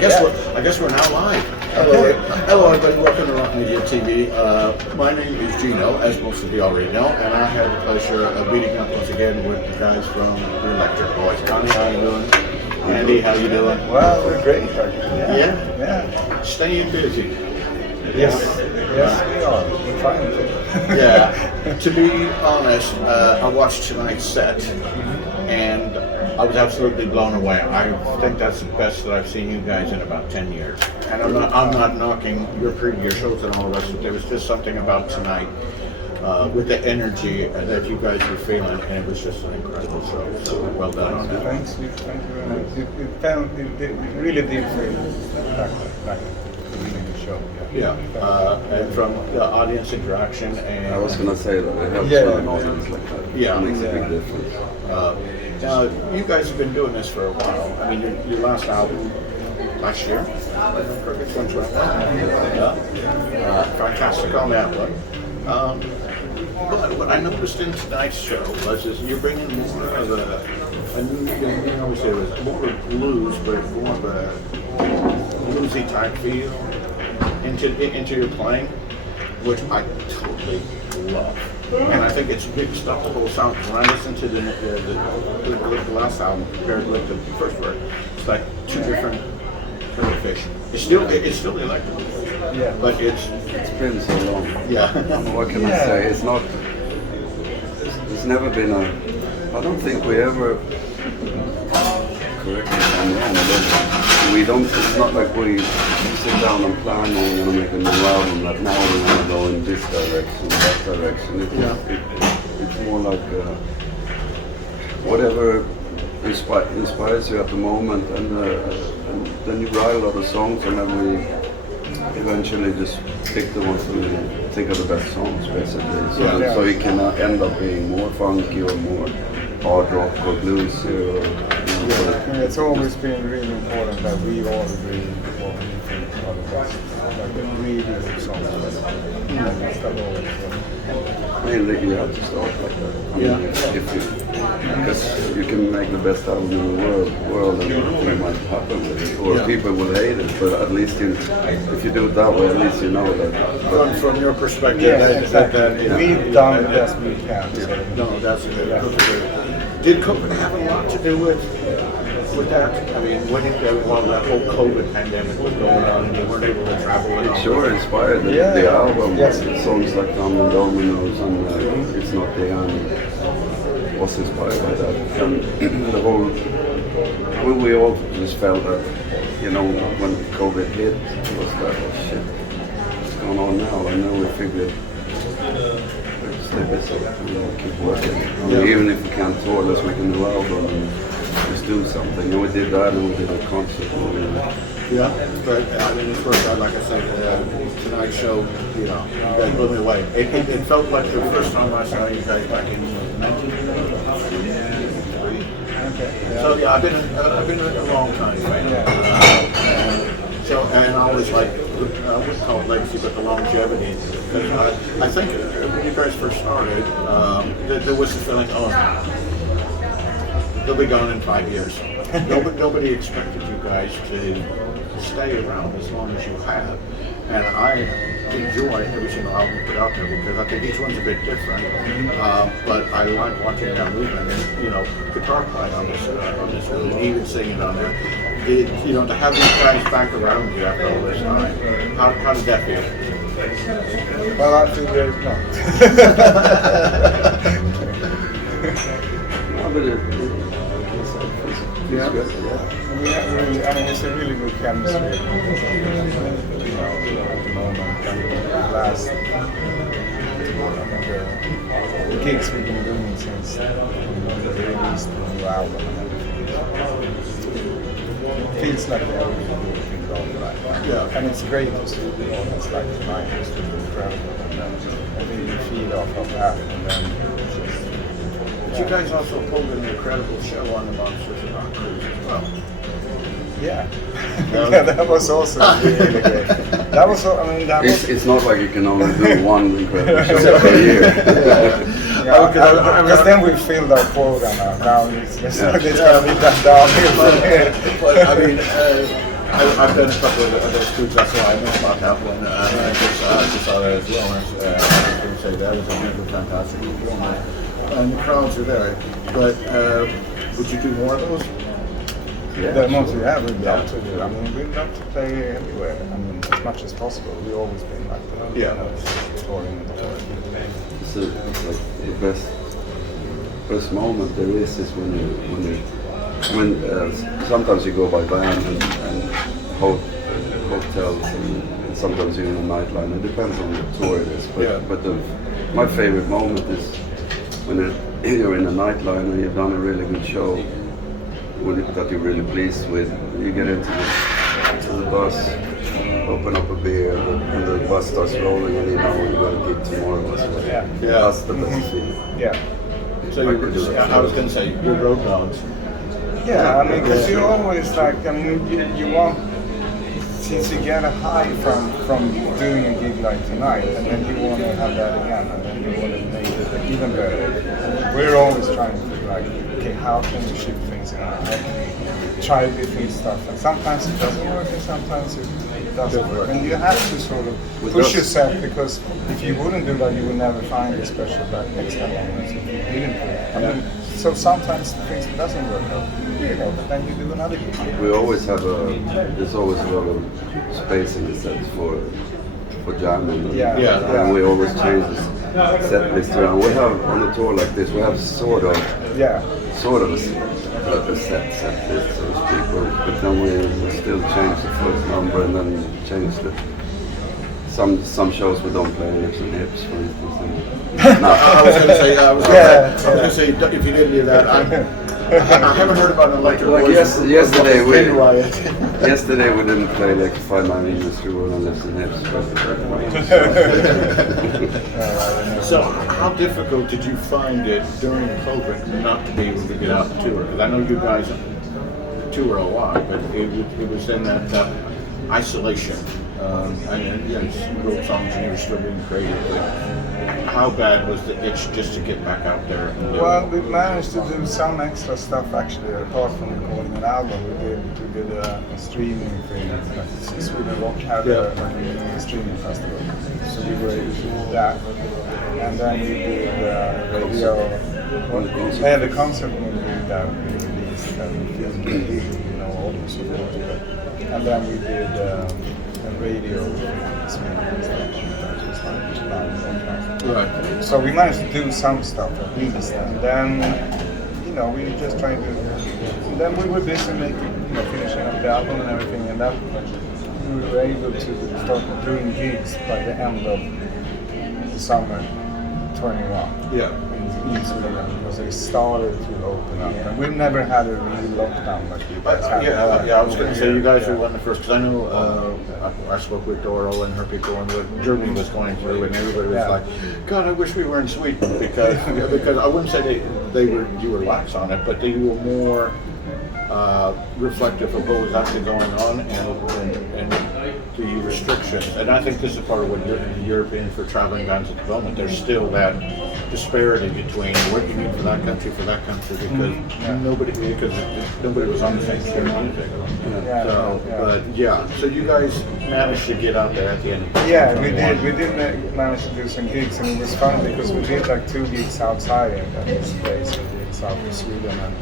I guess we're now live. Hello, everybody. Welcome to Rock Media TV. My name is Gino, as most of you already know, and I have the pleasure of meeting up once again with the guys from the Electric Boys. Connie, how you doing? Andy, how you doing? Well, we're great. Yeah. Staying busy. Yes, we are. We're trying to. Yeah. To be honest, I watched tonight's set, and I was absolutely blown away. I think that's the best that I've seen you guys in about 10 years. And I'm not knocking your previous shows and all the rest of it. There was just something about tonight with the energy that you guys were feeling, and it was just an incredible show. So well done on that. Thank you very much. It really did feel like really good show. Yeah, and from the audience interaction and... I was going to say that it helps when an audience like that. Yeah. It makes a big difference. Now, you guys have been doing this for a while. I mean, your last album last year, 2021. Fantastic on that one. But what I noticed in tonight's show was you're bringing more of a new, you know, it was more of blues, but more of a bluesy type feel into your playing, which I totally love. And I think it's mixed up the whole sound. When I listen to the last album compared with the first word, it's like two different fish. It's still electric, but it's been so long. Yeah. What can I say? It's not. It's never been a. I don't think we ever. Correct me if I'm wrong, but we don't. It's not like we sit down and plan. We're gonna make a new album. That now we want to go in this direction, that direction. It's more like whatever inspires you at the moment, and then you write a lot of songs, and then we eventually just pick the ones we think are the best songs, basically. So it can end up being more funky or more hard rock or bluesy or. It's always been really important that we all agree what we think are the best, like the really good songs. Mainly you have to start like that. Because you can make the best album in the world and nothing might happen with it, or people will hate it, but at least if you do it that way, at least you know that. From your perspective, we've done the best we can. Yeah. So. No, that's good. Did COVID have a lot to do with that? I mean, while that whole COVID pandemic was going on and you weren't able to travel and all. It sure inspired the album. Songs like Tom and Dominoes and It's Not the End was inspired by that. And the whole, we all just felt that, you know, when COVID hit, it was like, oh shit, what's going on now? And then we figured, stay busy, keep working. I mean, even if we can't tour, let's make a new album and just do something. And we did that, and we did a concert. Yeah, but I mean, it's worked out. Like I said, tonight's show, you know, you guys blew me away. It felt like the first time I saw you guys back in 1983. So yeah, I've been in a long time, right? And I always like, I wouldn't call it legacy, but the longevity. I think when you guys first started, there was the feeling, they'll be gone in 5 years. Nobody expected you guys to stay around as long as you have. And I enjoy every single album you put out there because I think each one's a bit different. But I like watching that movement and, you know, guitar playing on this and even singing on there. You know, to have these guys back around you after all this time, how did that feel? Well, I feel very proud. I mean, it's a really good chemistry. You know, at the moment, and last the gigs we've been doing since we released the new album and everything. It feels like everything we've done right now. And it's great to see the audience like tonight. It's just incredible. And then you feed off of that. And then But you guys also pulled an incredible show on the Monsters of Rock cruise as well. Yeah. Yeah, that was also really great. That was, I mean, that was... It's not like you can only do one incredible show per year. Because then we filled our quota now. Now it's going to be that downhill. But I mean, I've done a couple of those too. That's why I know about that one. I just saw that as well. I was going to say that was another fantastic performance. And the crowds are there. But would you do more of those? Yeah, the most we have, we'd love to do. I mean, we'd love to play everywhere. I mean, as much as possible. We've always been like that. Touring. So it's like the best moment there is when sometimes you go by van and hotels and sometimes you're in a nightline. It depends on the tour it is. But my favorite moment is when you're in a nightline and you've done a really good show that you're really pleased with. You get into the bus, open up a beer, and the bus starts rolling, and you know you're going to get tomorrow. So that's the best feeling. Yeah. So I was going to say, you're road dogs. Yeah, I mean, because you always like, I mean, you want, since you get a high from doing a gig like tonight, and then you want to have that again, and then you want to make it even better. We're always trying to be like, okay, how can we shift things around? How can we try different stuff? And sometimes it doesn't work, and sometimes it doesn't work. And you have to sort of push yourself, because if you wouldn't do that, you would never find the special like extra moments if you didn't do it. I mean, so sometimes things doesn't work out, but then you do another gig. We always have there's always a lot of space in the sets for jamming. And we always change the set list around. We have, on a tour like this, we have sort of a set list, so to speak, but then we still change the first number and then change the some shows we don't play hips and hips, for instance. I was going to say, if you didn't do that, I haven't heard about an electric voice. Yesterday we didn't play like 5-9 industry world on hips and hips. So how difficult did you find it during COVID not to be able to get out and tour? Because I know you guys tour a lot, but it was in that isolation. And you wrote songs and you were still being creative. But how bad was the itch just to get back out there? Well, we managed to do some extra stuff actually, apart from recording an album. We did a streaming thing. Sweden Rock had a streaming festival, so we were able to do that. And then we did radio, the concert movie that we released and we filmed, audio support. And then we did a radio Sweden station that was like live broadcast. Right. So we managed to do some stuff at least, and then we were just trying to. And then we were busy finishing up the album and everything, and that we were able to start doing gigs by the end of the summer 21. Yeah. In Sweden, because they started to open up, and we've never had a real lockdown like you guys had. I was going to say you guys were one of the first, because I know I spoke with Doro and her people, and what Germany was going through, and everybody was like, God, I wish we were in Sweden, because I wouldn't say you were lax on it, but they were more reflective of what was actually going on and the restrictions. And I think this is part of what European for traveling bands at the moment. There's still that disparity between what you need for that country because nobody was on the same share of music. So you guys managed to get out there at the end. Yeah, we did. We did manage to do some gigs, and it was fun because we did like 2 gigs outside at this place in south of Sweden, and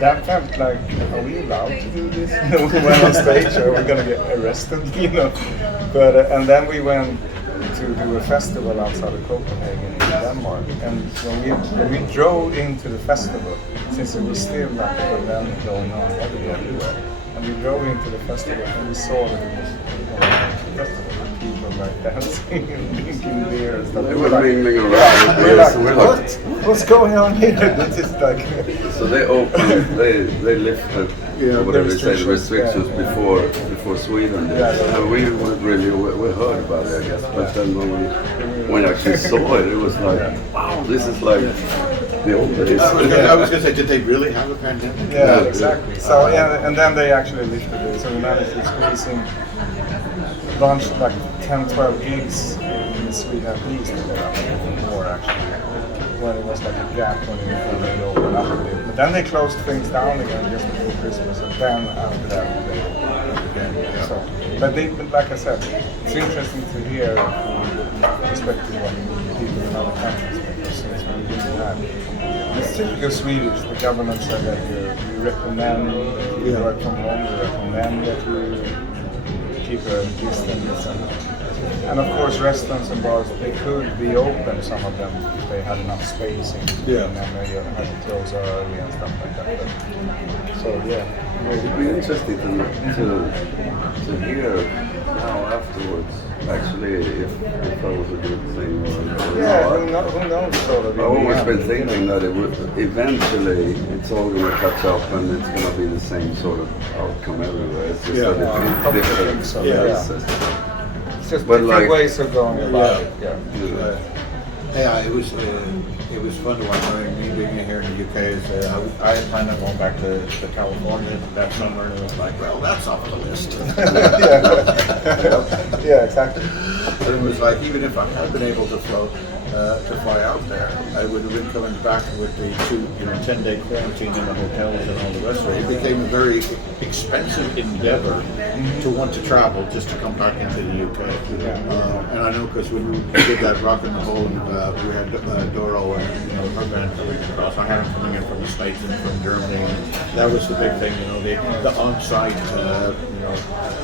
that felt like, are we allowed to do this? We went on stage, or are we gonna get arrested? But and then we went to do a festival outside of Copenhagen in Denmark, and when we drove into the festival, since it was still like a pandemic going on heavily everywhere, and we drove into the festival and we saw that it was a festival with people like dancing and drinking beer and stuff. They were mingling around. We're like, what's going on here? This is like. So they opened, they lifted whatever they say, the restrictions before Sweden did. And we heard about it, I guess. But then when we actually saw it, it was like, wow, this is like the old days. I was going to say, did they really have a pandemic? Yeah, exactly. So and then they actually lifted it. So we managed to squeeze in a bunch, like 10, 12 gigs in Sweden at least, more actually. when it was like a gap when they opened up a bit. But then they closed things down again just before Christmas, and then after that they opened again. So, but like I said, it's interesting to hear perspective what people in other countries make, since we didn't have. It's typical Swedish. The government said that you recommend you work from home, you recommend that you keep a distance, and of course restaurants and bars, they could be open, some of them, if they had enough space and then they had to close early and stuff like that. But, so It'd be interesting to hear how afterwards, actually, if that was a good thing or not. Who knows sort of. I've always been thinking that it would eventually it's all going to catch up and it's going to be the same sort of outcome everywhere. It's just that it's different. So, it's just but different ways of going about it. Yeah, it was fun to watch. I mean, me being here in the UK, I had planned on going back to California that summer, and it was like, well, that's off the list. Yeah, exactly. But it was like, even if I had been able to fly out there, I would have been coming back with the 10-day quarantine in the hotels and all the rest of it. It became a very expensive endeavor to want to travel just to come back into the UK. And I know because when we did that Rock and Roll, and we had Doro and her band coming across. I had them coming in from the States and from Germany. And that was the big thing, the on-site,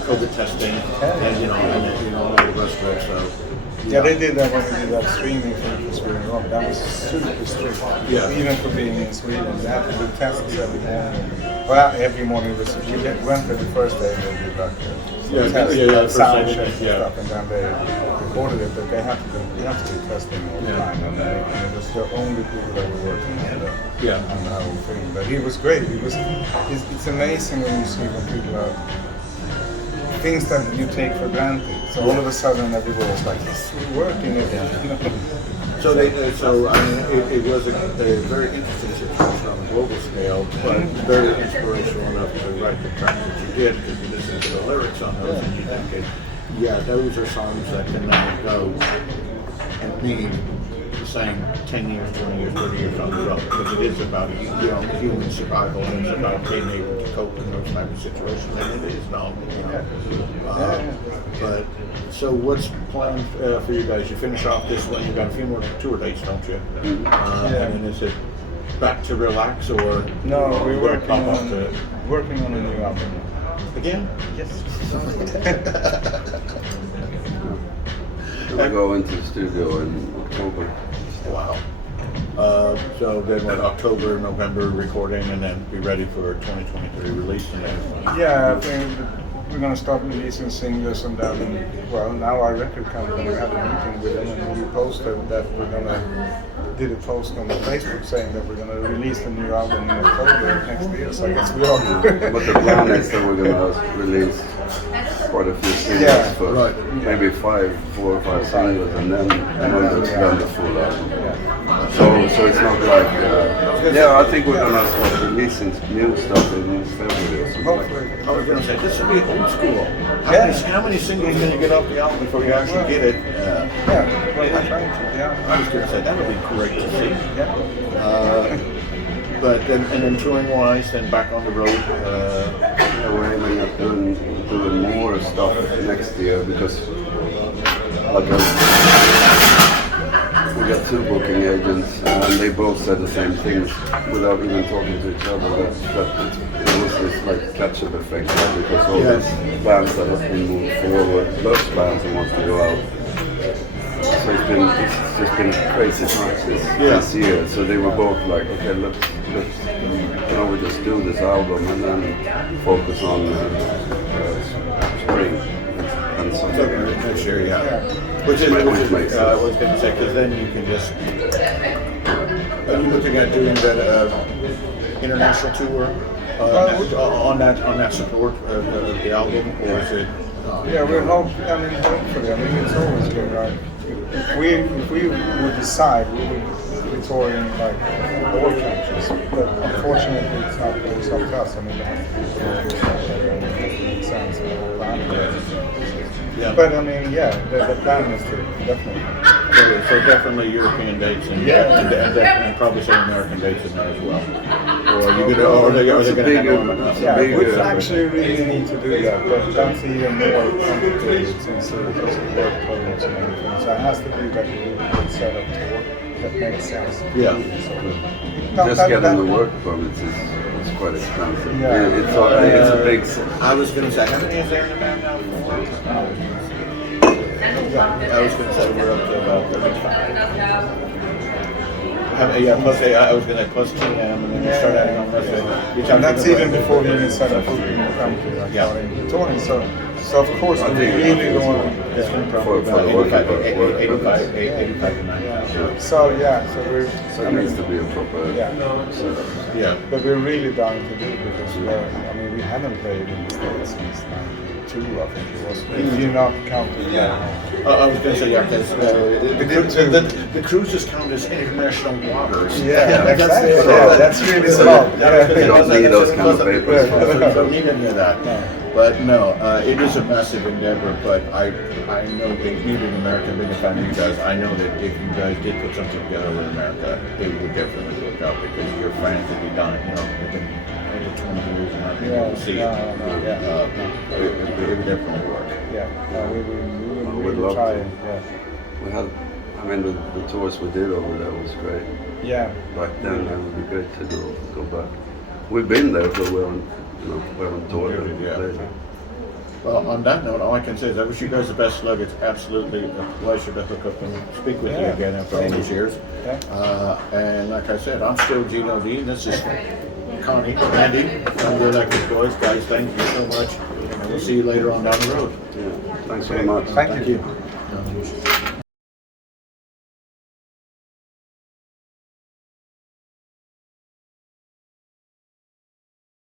COVID testing, and all the rest of it. So. Yeah, they did that when we did that streaming thing for Sweden Rock. That was super strict. Even for being in Sweden, they had to do tests every morning. Well, every morning we went there the first day and they did like sound checks and stuff, and then they recorded it. But they have to do testing all the time, and it was the only people that were working on the whole thing. But he was great. It's amazing when you see when people are. Things that you take for granted. So all of a sudden, everybody was like, "Yes, we're working again." So it was a very interesting situation on a global scale, but very inspirational enough to write the tracks that you did, because you listen to the lyrics on those and you think, those are songs that can now go and mean the same 10 years, 20 years, 30 years on the road, because it is about human survival, and it's about being able to cope in those types of situations, and it is now. But so what's planned for you guys? You finish off this one. You've got a few more tour dates, don't you? And then is it back to relax, or no? We're working on a new album again. Yes. We go into the studio in October. Wow. So then October, November recording, and then be ready for 2023 release, and then. Yeah, I think we're going to start releasing singles, and then, now our record company, we had a meeting with them, and we posted that did a post on Facebook saying that we're going to release the new album in October next year, so I guess we are. But the plan is that we're going to release quite a few singles first, maybe 4 or 5 singles, and then the full album. So it's not like, I think we're going to start releasing new stuff in February or something. I was going to say, this would be old school. How many singles can you get off the album before you actually get it? We're trying to, I was going to say, that would be great to see. But then touring-wise, then back on the road. We're aiming at doing more stuff next year, because we got 2 booking agents, and they both said the same things without even talking to each other. That it was this like catch-up effect, because all these bands that have been moved forward, those bands that want to go out. So it's just been crazy times this year. So they were both like, okay, let's we just do this album and then focus on spring and summer. Next year, Which is I was going to say, because then you can just. Are you looking at doing that international tour on that support of the album, or is it? We're hopefully. I mean, it's always good, right? If we would decide, we would be touring like all countries, but unfortunately it's not up to us. I mean, but I mean, the plan is to definitely. So definitely European dates and, and probably some American dates in there as well. Or you could, or they going to have Yeah, big, we actually really need to do that, but that's even more complicated since because of work permits and everything. So it has to be like a really good setup tour that makes sense. Yeah. No, just getting the work permits is quite expensive. Yeah. It's a big. I was going to say, how many is there in the band now? I was going to say we're up to about 35. Yeah, plus I was going to plus TM, and then you start adding on and that's even before you even set up food in the country, like touring. So of course we really want to. It's going to probably about 85 to 90. So we're. So it needs to be a proper setup. Yeah. But we're really dying to do it because we haven't played in the States since '92, I think it was. If you're not counting that. I was going to say, because the cruises count as international waters. Yeah, exactly. That's really small. You don't need those kind of papers. You don't need any of that. But no, it is a massive endeavor, but I know that being an American, being a fan of you guys, I know that if you guys did put something together with America, it would definitely work out because your fans would be done, within over 20 years and not being able to see it. It would definitely work. We would will love try. to. We had, the tours we did over there was great. Yeah. Back then, it would be great to go back. We've been there, but we haven't toured it. Well, on that note, all I can say is I wish you guys the best luck. It's absolutely a pleasure to hook up and speak with you again after all these years. And like I said, I'm still Gino D. This is Connie, Andy, from the Electric Boys. Guys, thank you so much. And we'll see you later on down the road. Thanks very much. Thank you.